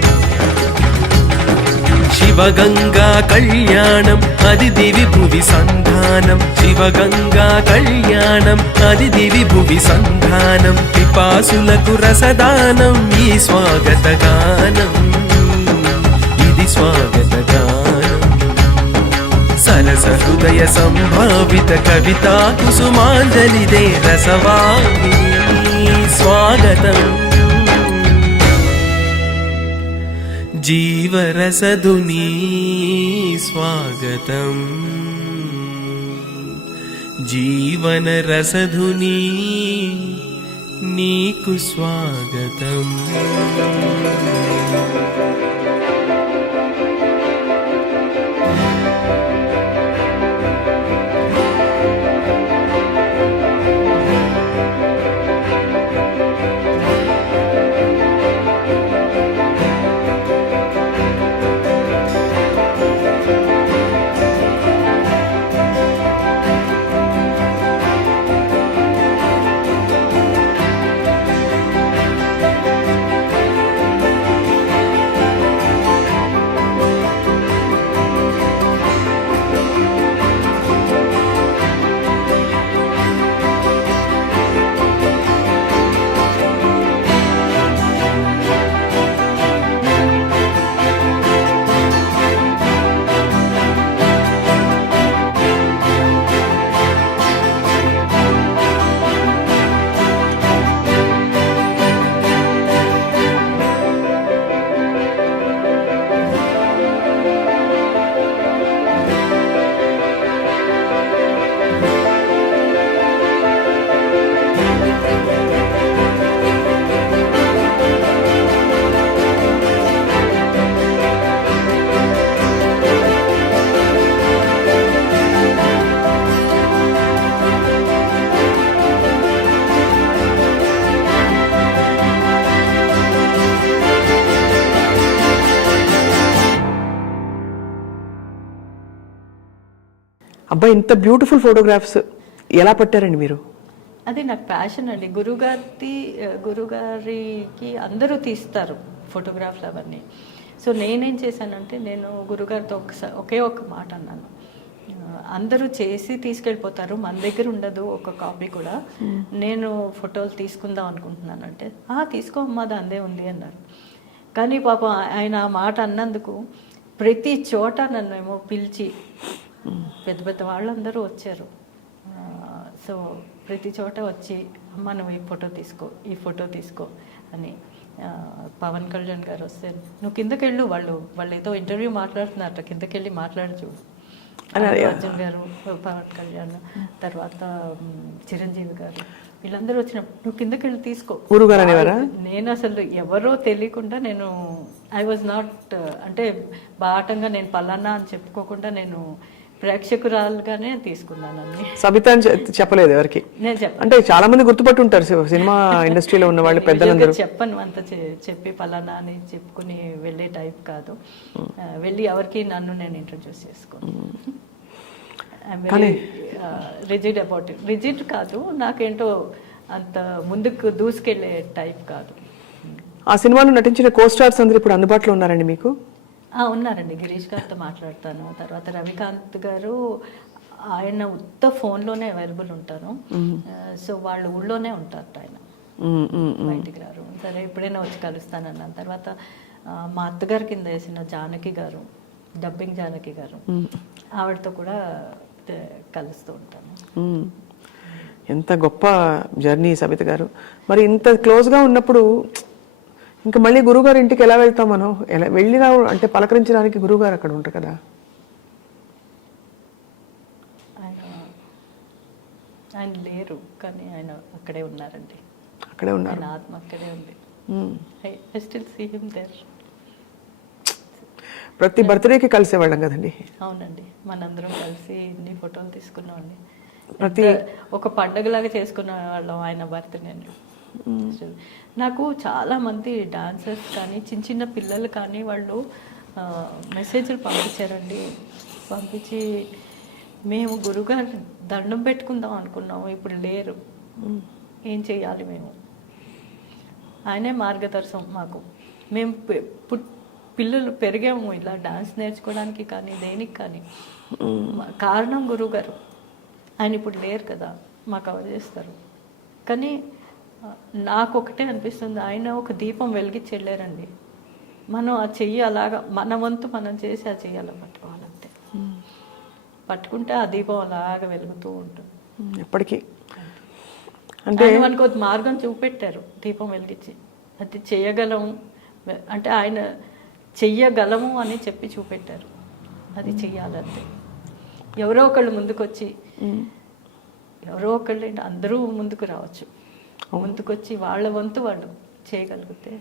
శివగంగా కళ్యాణం అది దివి భువి సంధానం శివగంగా కళ్యాణం అది దివి భువి సంధానం పిపాసులకు రసదానం ఈ స్వాగత గానం ఇది స్వాగత గానం సరస హృదయ సంభావిత కవితా కుసుమాంజలిదే రసవాహిని స్వాగతం జీవరసధుని స్వాగతం జీవన రసధుని నీకు స్వాగతం అబ్బాయి ఇంత బ్యూటిఫుల్ ఫోటోగ్రాఫ్స్ ఎలా పట్టారండి మీరు? అది నాకు ప్యాషన్ అండి. గురుగారికి అందరూ తీస్తారు ఫోటోగ్రాఫ్లు అవన్నీ. సో నేనేం చేశానంటే నేను గురుగారితో ఒకే ఒక మాట అన్నాను, అందరూ చేసి తీసుకెళ్ళిపోతారు, మన దగ్గర ఉండదు ఒక కాపీ కూడా, నేను ఫోటోలు తీసుకుందాం అనుకుంటున్నానంటే తీసుకోమ్మా దాందే ఉంది అన్నారు. కానీ పాపం ఆయన ఆ మాట అన్నందుకు ప్రతి చోట నన్ను ఏమో పిలిచి పెద్ద పెద్ద వాళ్ళందరూ వచ్చారు. సో ప్రతి చోట వచ్చి అమ్మ నువ్వు ఈ ఫోటో తీసుకో అని. పవన్ కళ్యాణ్ గారు వస్తే నువ్వు కిందకెళ్ళు, వాళ్ళు ఏదో ఇంటర్వ్యూ మాట్లాడుతున్నారట, కిందకెళ్ళి మాట్లాడి చూడు. అర్జున్ గారు, పవన్ కళ్యాణ్, తర్వాత చిరంజీవి గారు వీళ్ళందరూ వచ్చినప్పుడు నువ్వు కిందకెళ్ళి తీసుకో. నేను అసలు ఎవరో తెలియకుండా నేను ఐ వాజ్ నాట్ అంటే బాటంగా నేను పలానా అని చెప్పుకోకుండా నేను ప్రేక్షకురాలుగానే తీసుకున్నానని. సబిత అని చెప్పలేదు ఎవరికి? అంటే చాలా మంది గుర్తుపట్టి ఉంటారు సినిమా ఇండస్ట్రీలో ఉన్న వాళ్ళు పెద్దలందరూ. చెప్పను అంత చెప్పి పలానా అని చెప్పుకుని వెళ్ళే టైప్ కాదు. వెళ్ళి ఎవరికి నన్ను నేను ఇంట్రడ్యూస్ చేసుకోను. Rigid about it. రిజిడ్ కాదు, నాకేంటో అంత ముందుకు దూసుకెళ్లే టైప్ కాదు. ఆ సినిమాలో నటించిన కో స్టార్స్ అందరూ ఇప్పుడు అందుబాటులో ఉన్నారండి మీకు? ఉన్నారండి. గిరీష్ గారితో మాట్లాడతాను. తర్వాత రవికాంత్ గారు ఆయన ఉత్త ఫోన్లోనే అవైలబుల్ ఉంటారు. సో వాళ్ళు ఊళ్ళోనే ఉంటారు, ఆయన బయటికి రారు. సరే ఎప్పుడైనా వచ్చి కలుస్తానన్నాను. తర్వాత మా అత్తగారి కింద వేసిన జానకి గారు, డబ్బింగ్ జానకి గారు, ఆవిడతో కూడా కలుస్తూ ఉంటాను. ఎంత గొప్ప జర్నీ సబిత గారు. మరి ఇంత క్లోజ్గా ఉన్నప్పుడు ఇంకా మళ్ళీ గురుగారు ఇంటికి ఎలా వెళ్తాం మనం? ఎలా వెళ్ళినా అంటే పలకరించడానికి గురుగారు అక్కడ ఉంటారు కదా. ఆయన లేరు, కానీ ఆయన అక్కడే ఉన్నారండి. అక్కడే ఉన్నారు, ఆయన ఆత్మ అక్కడే ఉంది. I still see him there. ప్రతి బర్త్డేకి కలిసేవాళ్ళం కదండి. అవునండి, మనందరం కలిసి ఇన్ని ఫోటోలు తీసుకున్నామండి. ప్రతి ఒక పండగలాగా చేసుకున్న వాళ్ళం ఆయన బర్త్డే. నాకు చాలా మంది డాన్సర్స్ కానీ చిన్న చిన్న పిల్లలు కానీ వాళ్ళు మెసేజ్లు పంపించారండి. పంపించి మేము గురుగారు దండం పెట్టుకుందాం అనుకున్నాము, ఇప్పుడు లేరు, ఏం చెయ్యాలి మేము? ఆయనే మార్గదర్శనం మాకు. మేము పిల్లలు పెరిగాము ఇలా డాన్స్ నేర్చుకోవడానికి కానీ దేనికి కానీ. కారణం గురువు గారు. ఆయన ఇప్పుడు లేరు కదా, మాకు కవర్ చేస్తారు. కానీ నాకు ఒకటే అనిపిస్తుంది, ఆయన ఒక దీపం వెలిగించి వెళ్ళారండి. మనం ఆ చెయ్యి అలాగా మన వంతు మనం చేసి ఆ చెయ్యి అలా పట్టుకోవాలంతే. పట్టుకుంటే ఆ దీపం అలాగా వెలుగుతూ ఉంటుంది ఎప్పటికీ. అంటే మనకు ఒక మార్గం చూపెట్టారు దీపం వెలిగించి, అది చెయ్యగలము అంటే ఆయన చెయ్యగలము అని చెప్పి చూపెట్టారు. అది చెయ్యాలంతే. ఎవరో ఒకళ్ళు ముందుకొచ్చి, ఎవరో ఒకళ్ళు అందరూ ముందుకు రావచ్చు, ముందుకొచ్చి వాళ్ళ వంతు వాళ్ళు చేయగలిగితే.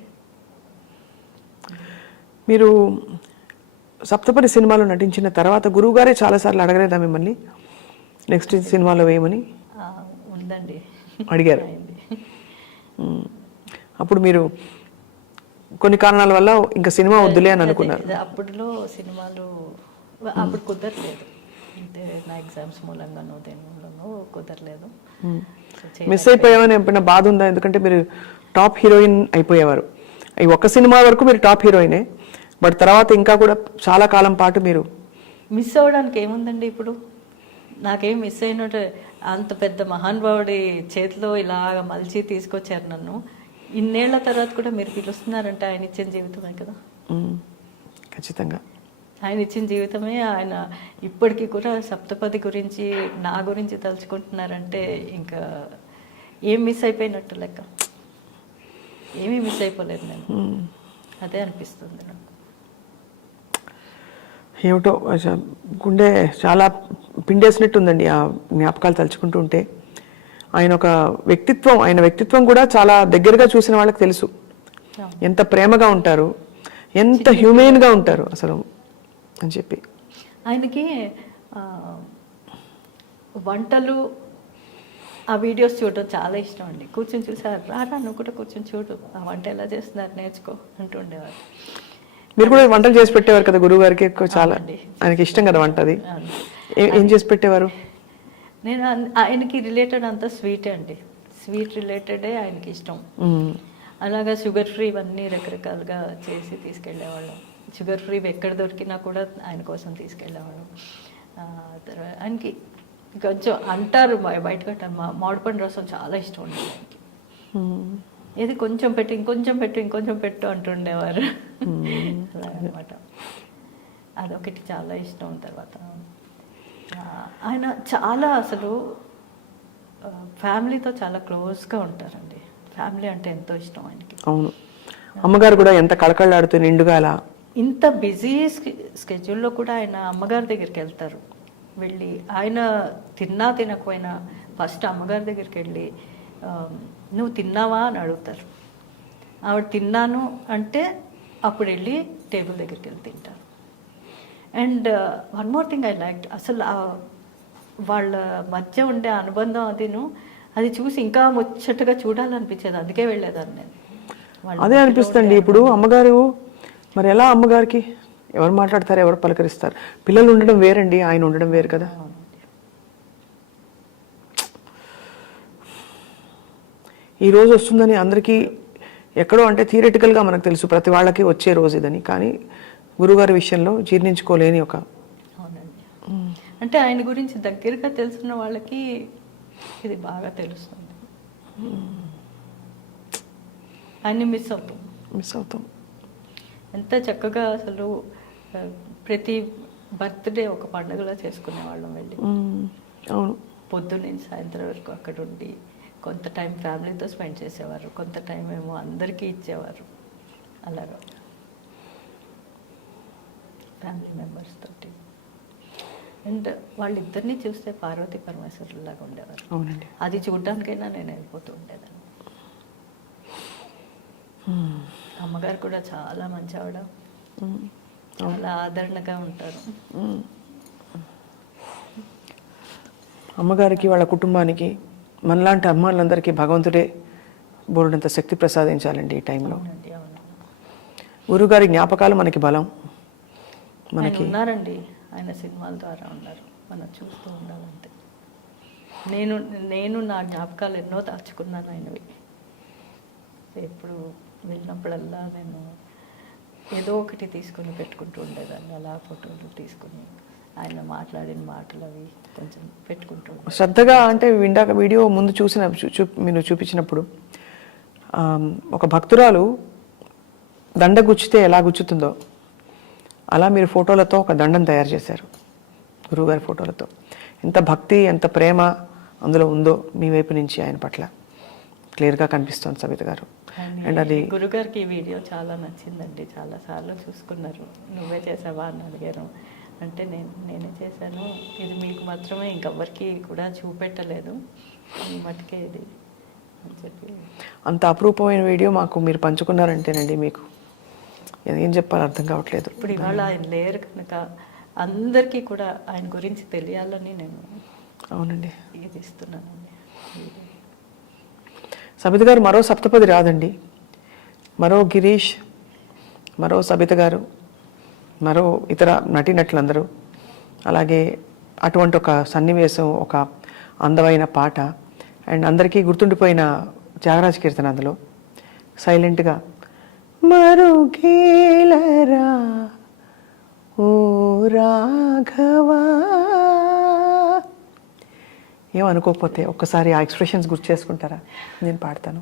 మీరు సప్తపది సినిమాలో నటించిన తర్వాత గురువుగారే చాలాసార్లు అడగలేదా మిమ్మల్ని నెక్స్ట్ సినిమాలో వేయమని? ఉందండి, అడిగారు. అప్పుడు మీరు కొన్ని కారణాల వల్ల ఇంకా సినిమా వద్దులే అని అనుకున్నారు. అప్పుడులో సినిమాలు అప్పుడు కుదరలేదు, అంటే నా ఎగ్జామ్స్ మూలంగానో దేని మూలంగానో కుదరలేదు. మిస్ అయిపోయామని ఎప్పుడైనా బాధ ఉందా? ఎందుకంటే మీరు టాప్ హీరోయిన్ అయిపోయేవారు. ఈ ఒక్క సినిమా వరకు మీరు టాప్ హీరోయినే, బట్ తర్వాత ఇంకా కూడా చాలా కాలం పాటు మీరు మిస్ అవ్వడానికి ఏముందండి. ఇప్పుడు నాకేం మిస్ అయినట్టు, అంత పెద్ద మహానుభావుడి చేతిలో ఇలాగ మలిచి తీసుకొచ్చారు నన్ను. ఇన్నేళ్ల తర్వాత కూడా మీరు పిలుస్తున్నారంటే ఆయన ఇచ్చిన జీవితమే కదా. ఖచ్చితంగా ఆయన ఇచ్చిన జీవితమే. ఆయన ఇప్పటికీ కూడా సప్తపది గురించి నా గురించి తలుచుకుంటున్నారంటే ఇంకా ఏం మిస్ అయిపోయినట్టు లెక్క. ఏమీ మిస్ అయిపోలేదు నేను, అదే అనిపిస్తుంది నాకు. ఏమిటో గుండె చాలా పిండేసినట్టు ఉందండి ఆ జ్ఞాపకాలు తలుచుకుంటూ ఉంటే. ఆయన వ్యక్తిత్వం కూడా చాలా దగ్గరగా చూసిన వాళ్ళకి తెలుసు ఎంత ప్రేమగా ఉంటారు, ఎంత హ్యూమెన్గా ఉంటారు అసలు అని చెప్పి. ఆయనకి వంటలు ఆ వీడియోస్ చూడడం చాలా ఇష్టం అండి. కూర్చొని చూసారు, రారా నువ్వు కూడా కూర్చొని చూడు, ఆ వంట ఎలా చేస్తున్నారు నేర్చుకో అంటూ ఉండేవారు. మీరు కూడా వంటలు చేసి పెట్టేవారు కదా గురువు గారికి? ఎక్కువ చాలా ఆయనకి ఇష్టం కదా వంట. అది ఏం చేసి పెట్టేవారు? నేను ఆయనకి రిలేటెడ్ అంతా స్వీటే అండి, స్వీట్ రిలేటెడే ఆయనకి ఇష్టం. అలాగా షుగర్ ఫ్రీ ఇవన్నీ రకరకాలుగా చేసి తీసుకెళ్ళేవాళ్ళం. షుగర్ ఫ్రీ ఎక్కడ దొరికినా కూడా ఆయన కోసం తీసుకెళ్ళేవాళ్ళం. తర్వాత ఆయనకి కొంచెం అంటారు బయటకు అంటారు, మామిడిపండు రసం చాలా ఇష్టం ఉండేది ఆయనకి. ఏది కొంచెం పెట్టు, ఇంకొంచెం పెట్టు అంటుండేవారు. అలాగనమాట. అదొకటి చాలా ఇష్టం. తర్వాత ఆయన చాలా అసలు ఫ్యామిలీతో చాలా క్లోజ్గా ఉంటారండి. ఫ్యామిలీ అంటే ఎంతో ఇష్టం ఆయనకి. అవును, అమ్మగారు కూడా ఎంత కళకళలాడుతూ నిండుగా అలా. ఇంత బిజీ స్కెడ్యూల్లో కూడా ఆయన అమ్మగారి దగ్గరికి వెళ్తారు. వెళ్ళి ఆయన తిన్నా తినకపోయినా ఫస్ట్ అమ్మగారి దగ్గరికి వెళ్ళి నువ్వు తిన్నావా అని అడుగుతారు. ఆవిడ తిన్నాను అంటే అప్పుడు వెళ్ళి టేబుల్ దగ్గరికి వెళ్ళి తింటారు. And one more thing I like, అసలు వాళ్ళ మధ్య ఉండే అనుబంధం అది చూసి ఇంకా ముచ్చటగా చూడాలనిపించేది. అందుకే వెళ్ళేదాన్ని నేను. అదే అనిపిస్తుంది. ఇప్పుడు అమ్మగారు మరి ఎలా? అమ్మగారికి ఎవరు మాట్లాడతారు, ఎవరు పలకరిస్తారు? పిల్లలు ఉండడం వేరండి, ఆయన ఉండడం వేరు కదా. ఈ రోజు వస్తుందని అందరికీ ఎక్కడో అంటే థియరిటికల్గా మనకు తెలుసు ప్రతి వాళ్ళకి వచ్చే రోజు ఇదని, కానీ గురుగారి విషయంలో జీర్ణించుకోలేని ఒక. అవునండి, అంటే ఆయన గురించి దగ్గరగా తెలుసున్న వాళ్ళకి ఇది బాగా తెలుస్తుంది. ఆయన్ని మిస్ అవుతాం. ఎంత చక్కగా అసలు ప్రతి బర్త్డే ఒక పండుగలా చేసుకునేవాళ్ళం వెళ్ళి. అవును, పొద్దున్నుంచి సాయంత్రం వరకు అక్కడ ఉండి కొంత టైం ఫ్యామిలీతో స్పెండ్ చేసేవారు, కొంత టైం ఏమో అందరికీ ఇచ్చేవారు. అలాగా ఫ్యామిలీ మెంబర్స్ తోటి. అండ్ వాళ్ళిద్దరినీ చూస్తే పార్వతీ పరమేశ్వరులాగా ఉండేవారు. అవునండి, అది చూడడానికైనా నేను వెళ్ళిపోతూ ఉండేదాన్ని. అమ్మగారు కూడా చాలా మంచి ఆవిడ, చాలా ఆదరణగా ఉంటారు. అమ్మగారికి వాళ్ళ కుటుంబానికి మనలాంటి అమ్మాయిలందరికీ భగవంతుడే బోర్డంత శక్తి ప్రసాదించాలండి ఈ టైంలో. గురుగారి జ్ఞాపకాలు మనకి బలం. మనకి ఉన్నారండి, ఆయన సినిమాల ద్వారా ఉన్నారు, మనం చూస్తూ ఉండాలంతే. నేను నా జ్ఞాపకాలు ఎన్నో దాచుకున్నాను ఆయనవి. ఎప్పుడు వెళ్ళినప్పుడల్లా నేను ఏదో ఒకటి తీసుకొని పెట్టుకుంటూ ఉండేదాన్ని. అలా ఫోటోలు తీసుకుని ఆయన మాట్లాడిన మాటలు అవి కొంచెం పెట్టుకుంటూ ఉండేదాన్ని. శ్రద్ధగా అంటే ఇందాక వీడియో ముందు మీరు చూపించినప్పుడు ఒక భక్తురాలు దండ గుచ్చితే ఎలా గుచ్చుతుందో అలా మీరు ఫోటోలతో ఒక దండం తయారు చేశారు, గురువుగారి ఫోటోలతో. ఎంత భక్తి ఎంత ప్రేమ అందులో ఉందో మీ వైపు నుంచి ఆయన పట్ల క్లియర్గా కనిపిస్తోంది సబిత గారు. అండ్ అది గురుగారికి ఈ వీడియో చాలా నచ్చిందండి. చాలాసార్లు చూసుకున్నారు. నువ్వే చేసావా అని అడిగారు. అంటే నేనే చేశాను, ఇది మీకు మాత్రమే, ఇంకెవ్వరికి కూడా చూపెట్టలేదు, ఈ మటుకే ఇది అని చెప్పి. అంత అపురూపమైన వీడియో మాకు మీరు పంచుకున్నారంటేనండి మీకు ఏం చెప్పాలో అర్థం కావట్లేదు. ఇప్పుడు ఇవాళ ఆయన లేరు కనుక అందరికీ కూడా ఆయన గురించి తెలియాలని నేను అవునండి ఇది ఇస్తున్నానండి. సబిత గారు మరో సప్తపది రాదండి. మరో గిరీష్, మరో సబిత గారు, మరో ఇతర నటీనటులందరూ, అలాగే అటువంటి ఒక సన్నివేశం, ఒక అందమైన పాట, అండ్ అందరికీ గుర్తుండిపోయిన త్యాగరాజ కీర్తన అందులో సైలెంట్గా మరుగేలరా ఓ రాఘవా. ఏమనుకోకపోతే ఒక్కసారి ఆ ఎక్స్ప్రెషన్స్ గుర్తు చేసుకుంటారా? నేను పాడతాను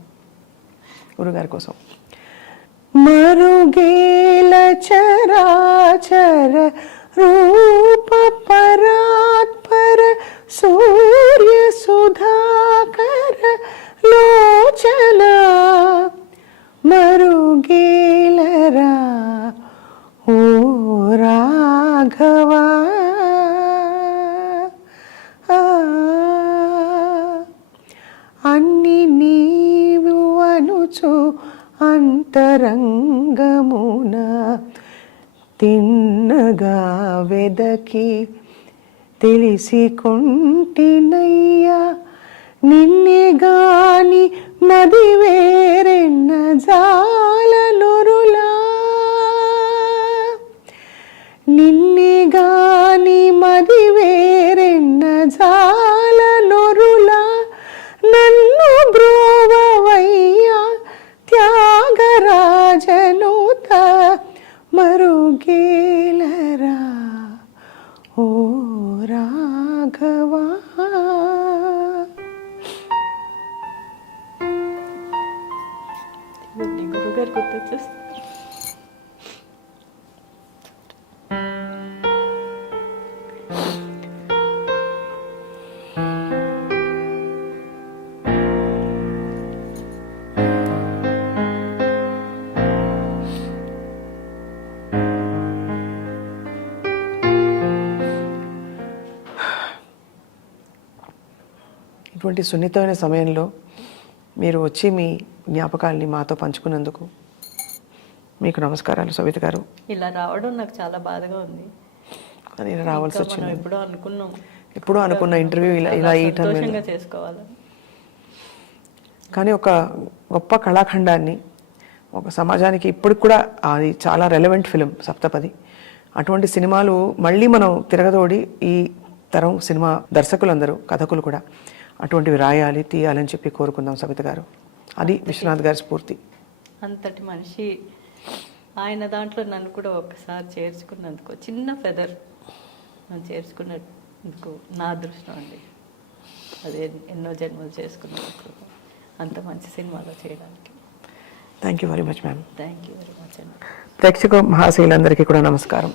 గురుగారి కోసం. మరుగేల చరాచర రూప పరాత్పర సూర్య సుధాకర లోచన మరుగేలరా ఓ రాఘవా. అన్ని నీవు అనుచు అంతరంగమున తిన్నగా వెదకి తెలిసి కొంటినయ్యా నిన్నే గాని మది వేరెన్న జాల నొరులా. నిన్నే గాని మది వేరెన్న జాల నొరులా నన్ను బ్రోవవయ్యా త్యాగరాజనుత మరుగేలరా ఓ రాఘవా. గురుగారు గుర్తొచ్చేస్తారు. ఇటువంటి సున్నితమైన సమయంలో మీరు వచ్చి మీ జ్ఞాపకాలని మాతో పంచుకున్నందుకు మీకు నమస్కారాలు సబిత గారు. ఇలా రావడం నాకు చాలా బాధగా ఉంది. నేను రావాల్సి మనం వచ్చింది. ఎప్పుడో అనుకున్న ఇంటర్వ్యూ ఇలా ఈ సంతోషంగా చేసుకోవాలి. కానీ ఒక గొప్ప కళాఖండాన్ని ఒక సమాజానికి ఇప్పటికి కూడా అది చాలా రెలవెంట్ ఫిలిం సప్తపది. అటువంటి సినిమాలు మళ్ళీ మనం తిరగదోడి ఈ తరం సినిమా దర్శకులందరూ కథకులు కూడా అటువంటివి రాయాలి తీయాలని చెప్పి కోరుకుందాం సబిత గారు. అది విశ్వనాథ్ గారి స్ఫూర్తి. అంతటి మనిషి ఆయన దాంట్లో నన్ను కూడా ఒక్కసారి చేర్చుకున్నందుకు, చిన్న ఫెదర్ నన్ను చేర్చుకున్నందుకు నా అదృష్టం అండి. అదే ఎన్నో జన్మలు చేసుకున్నందుకు అంత మంచి సినిమాలో చేయడానికి. Thank you very much ma'am. Thank you very much అండి. ప్రేక్షక మహాశైలందరికీ కూడా నమస్కారం.